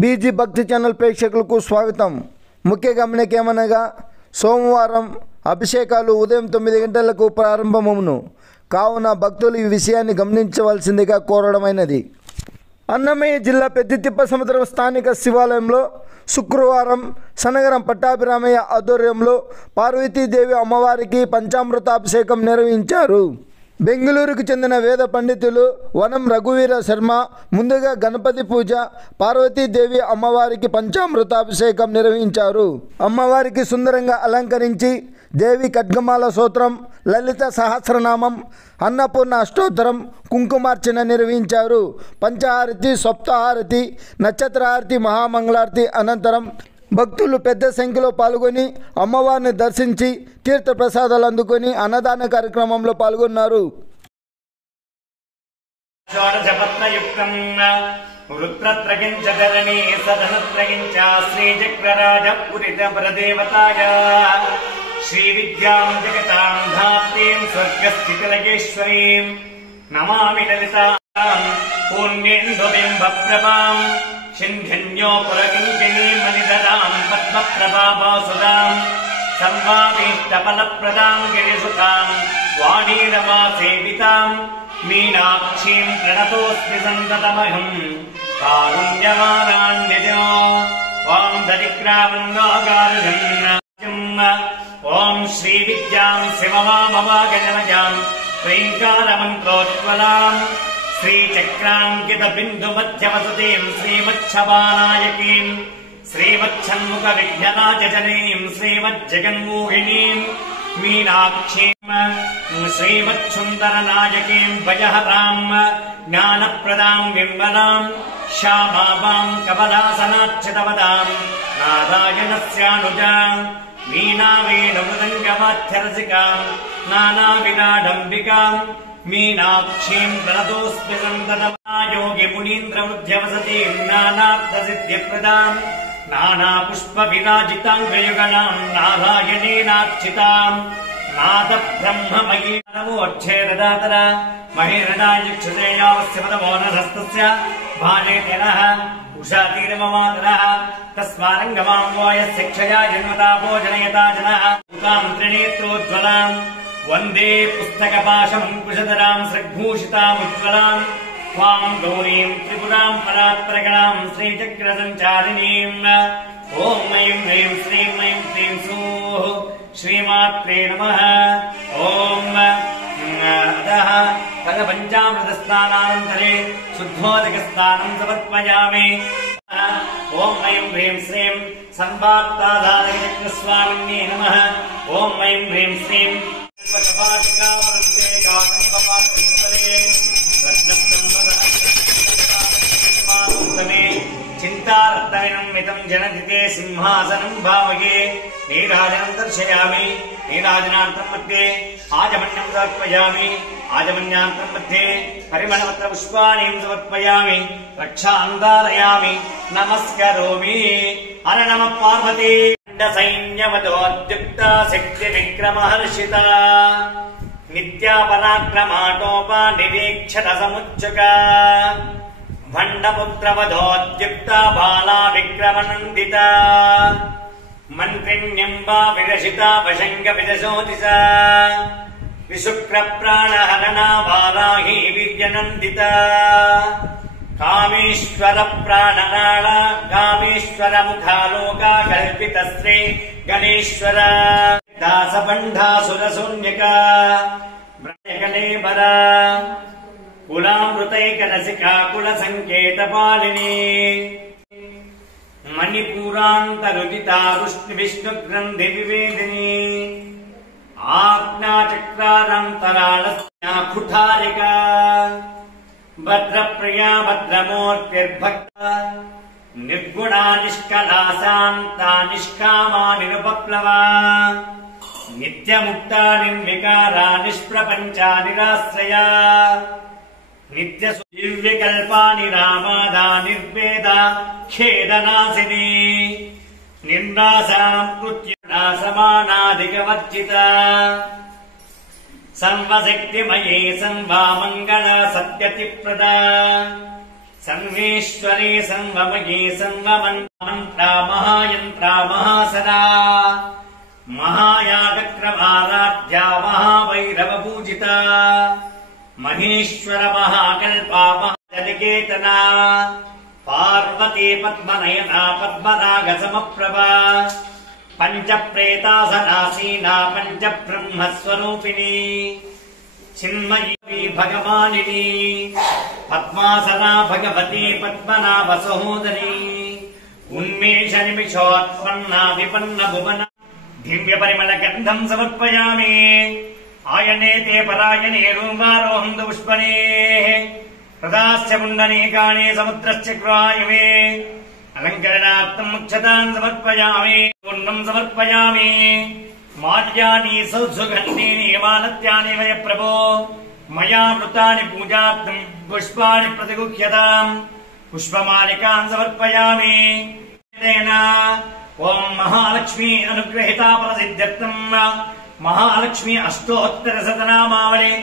BG భక్తి channel ప్రేక్షకులకు స్వాగతం. ముఖ్య గమనికేమనగా సోమవారం అభిషేకాలు ఉదయం 9 గంటలకు ప్రారంభమవును. కావున భక్తులు ఈ విషయాన్ని గమనించవలసిందిగా కోరడమైనది. అన్నమయ్య జిల్లా పెద్దితిప్ప సముద్రం స్థానిక శివాలయంలో శుక్రవారం సనగరం పట్టాభిరామయ్య ఆధ్వర్యంలో పార్వతీదేవి అమ్మవారికి పంచామృతాభిషేకం నిర్వహించారు. బెంగళూరుకు చెందిన వేద పండితులు వనం రఘువీర శర్మ ముందుగా గణపతి పూజ, పార్వతీదేవి అమ్మవారికి పంచామృతాభిషేకం నిర్వహించారు. అమ్మవారికి సుందరంగా అలంకరించి దేవి ఖడ్గమాల స్తోత్రం, లలిత సహస్రనామం, అన్నపూర్ణ అష్టోత్తరం, కుంకుమార్చన నిర్వహించారు. పంచహారతి, సప్తహారతి, నక్షత్రహారతి, మహామంగళారతి అనంతరం భక్తులు పెద్ద సంఖ్యలో పాల్గొని అమ్మవారిని దర్శించి తీర్థప్రసాదాలు అందుకొని అన్నదాన కార్యక్రమంలో పాల్గొన్నారు. సింధన్యోపురకింకినీ మణిధరాం పద్మప్రభాసుదాం సర్వాభీష్టఫలప్రదాం గిరిసుతాం వాణీరమాసేవితాం మీనాక్షీం ప్రణతోస్మి సంతతమహం కారుణ్యమానాన్యదో ఓం దరిద్రావన్నోగారుజం ఓం శ్రీ విద్యాం శివమామవాగజనజాం శ్రీంకారమంత్రోజ్వలాం శ్రీచక్రాంకిత బిందు మధ్యవసతీం శ్రీమచ్చబానాయకీం శ్రీమచ్చన్ముఖ విఘ్నరాజనీం శ్రీమజ్జగన్మోహినీం మీనాక్షీం శ్రీమచ్చుందరనాయకీం భయహరాం జ్ఞానప్రదాం నిర్మలాం శ్యామాభాం కమలాసనార్చితవదాం నారాయణస్యానుజాం వీణావేణుమృదంగమాధ్యరసికాం నానావిరాడంబికాం మీనాక్షీం ప్రణతోస్మి సంతతమాయోగి మునీంద్రవృద్ధ్యవసతీం నానార్థసిద్ధిప్రదాం నానాపుష్ప విరాజితాంగయుగణాం నారాయణేనార్చితాం నాద బ్రహ్మమయీ నమోచ్ఛేదదాతర మహేరణాయుక్షసేయావస్యపదమోనరస్తస్య భాలేతినః ఉషాతీరమమాతరః తస్మారంగమాం వాయస్య క్షయా జన్మతాపో జనయతా జనః ఉతాం త్రినేత్రోజ్వలాం వందే పుస్తకపాశమంకుశధరాం సృగ్భూషితాముజ్వలాం త్వాం గౌరీం త్రిపురాం పరాత్పరగణాం శ్రీచక్రసంచారిణీం ఓం ఐం హ్రీం శ్రీం ఐం హ్రీం సూః శ్రీమాత్రే నమః. ఓం అదః పదపంచామృతస్నానానంతరే శుద్ధోదకస్నానం సమర్పయామి. ఓం ఐం హ్రీం శ్రీం సంవాత్తాధారకచక్రస్వామిన్యే నమః. ఓం ఐం హ్రీం శ్రీం చింతారత్నమితం జనదితే సింహాసనం భావయే. నీరాజనం దర్శయామి. నీరాజనాంతరం మధ్యే ఆజమన్యం సమర్పయామి. ఆజమన్యాంతరం మధ్యే పరిమళపత్ర పుష్పాణీం సమర్పయామి. రక్షాందారయామి. నమస్కరోమి. హర నమ పార్వతీ సైన్యవదోద్యుక్త శక్తి విక్రమహర్షిత నిత్యా పరాక్రమాటోపా నిరీక్షత సముచ్చక భండపుత్రవదోద్యుక్త బాలా విక్రమనందిత మంత్రిణ్యంబా విరషిత వశంగ విదశోతిస విశుక్ర ప్రాణహరణా బాలాహి వీర్యనందిత కామేశ్వర ప్రాణనాళ కామేశ్వర ముఖాలోకా కల్పిత శ్రీ గణేశ్వర దాసబంధాసుర శూన్యక బ్రహ్మకలేబర కులామృతైక రసికా కుల సంకేత పాలిని మణిపూరాంతరుదితా విష్ణు గ్రంథి వివేదిని ఆజ్ఞాచక్రారంతరాళ కుఠారిక భద్రప్రియా భద్రమూర్తిర్భక్త నిర్గుణా నిష్కలా శాంతా నిష్కామా నిరుపప్లవా నిత్యముక్తా నిర్వికారా నిష్ప్రపంచా నిరాశ్రయా నిత్య దివ్యకల్పా నిరామాదా నిర్వేద ఖేదనాశిని నిర్నాశాం కృత్యునా సమానాధికవర్జిత सर्वशक्तिमये सर्वामंगल सत्यति प्रदा सर्वेश्वरे संगमये संगमन्त्रा महायन्त्रा महासदा महायागक्रमाराध्या महाभैरवपूजिता महेश्वर महाकल्पा महाजनिकेतना पार्वती पद्मनयना पद्मनागसमप्रभा पंचप्रेतासनासीना पंचब्रह्मस्वरूपिणी चिन्मयी भगवानिनी पद्मासना भगवती पद्मनाभ सहोदरी उन्मेष निमिषोत्पन्ना विपन्न भुवन दिव्य परिमल गंधं समर्पयामि आयने ते परायणे रूपारोहं पुष्पणे प्रदास्य मुण्डनीकानि समुद्रस्य ग्रायुवे अलङ्करणार्थं मुक्षतान् समर्पयामि पूर्णं समर्पयामि माल्यानि सुगन्धीनि मालत्यानि वय प्रभो मया वृतानि पूजार्थं पुष्पाणि प्रतिगुह्यताम् पुष्पमालिकान् समर्पयामि ओम महालक्ष्मी अनुग्रहिता फलसिद्ध्यर्थं महालक्ष्मी अष्टोत्तरशतनामावली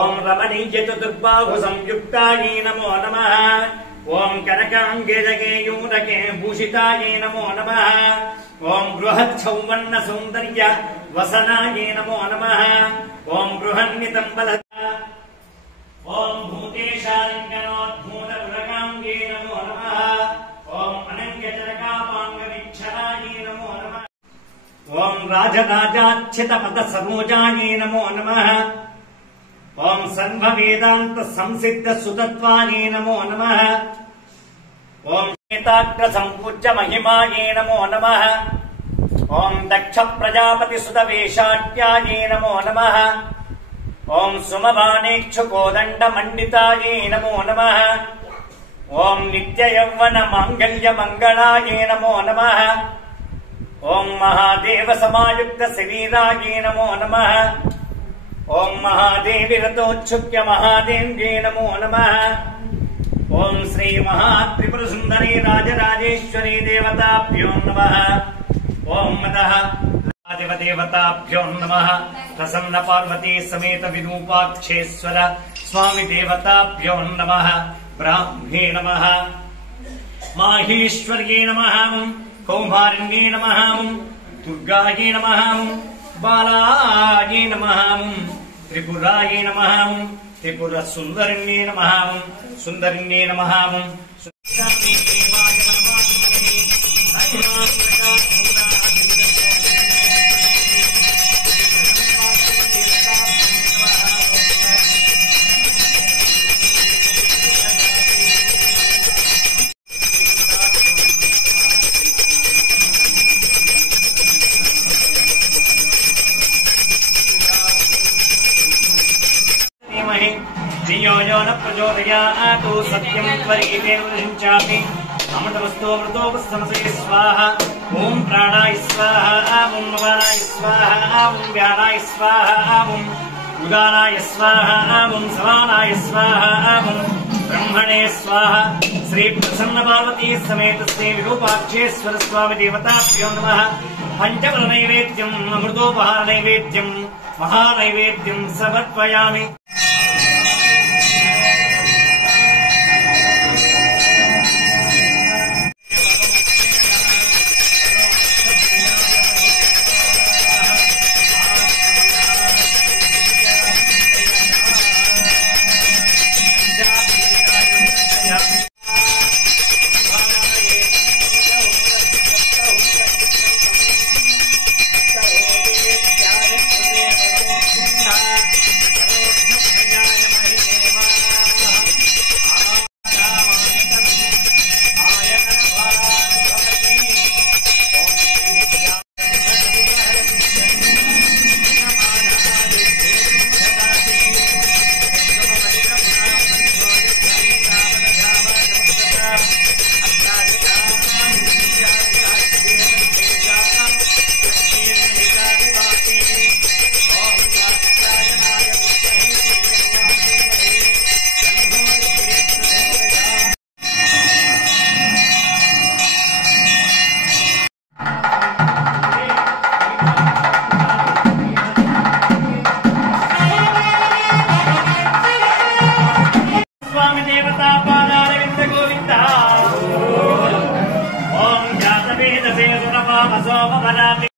ओम रमणीय चतुर्बाहु संयुक्तायै नमो नमः ओम कनकांगेजगेयूरके भूषितायै नमो नमः ओम बृहच्छौवन्न सौन्दर्य वसनायै नमो नमः ओम बृहन्नितम्बल ओम भूतेशालिङ्गनोद्भूतपुरकाङ्गे नमो नमः ओम अनङ्गजनकापाङ्गविच्छरायै नमो नमः ओम राजराजाच्युतपदसरोजायै नमो नमः ओम सर्ववेदांत संसिद्ध सुतत्वायै नमो नमः ओम श्वेताग्र संपूज्य महिमायै नमो नमः ओम दक्ष प्रजापति सुतवेशाट्यायै नमो नमः ओम सुमवानेक्षुकोदण्ड मंडितायै नमो नमः ओम नित्य यौवन मांगल्य मंगलायै नमो नमः ओम महादेव समायुक्त शरीरायै नमो नमः ओम महादेवी रथोच्छुक्य महादेव्यै नमो नमः ओम श्री महात्रिपुर सुंदरी राजराजेश्वरी देवताभ्यो नमः ओम मदः देवताभ्यो नमः प्रसन्न पार्वती समेत विरूपाक्षेश्वर स्वामी देवताभ्यो नमः ब्राह्म्ये नमः माहेश्वर्ये नमः कौमारिण्ये नमः दुर्गायै नमः बालायै नमः त्रिपुरायै नमः त्रिपुर सुंदरिण्ये नमः सुंदरिण्ये नमः धियो न प्रचोदयात् सत्यं त्वरितेन विरिञ्चामि अमृतमस्तोऽमृतोपस्तमसे स्वाहा ॐ प्राणाय स्वाहा ॐ अपानाय स्वाहा ॐ व्यानाय स्वाहा ॐ उदानाय स्वाहा ॐ समानाय स्वाहा ॐ ब्रह्मणे स्वाहा श्री प्रसन्न पार्वती समेत श्री विरूपाक्षेश्वर स्वामी देवताभ्यो नमः पंचफल नैवेद्यम् अमृतोपहार नैवेद्यम् महानैवेद्यम् समर्पयामि मनोपराति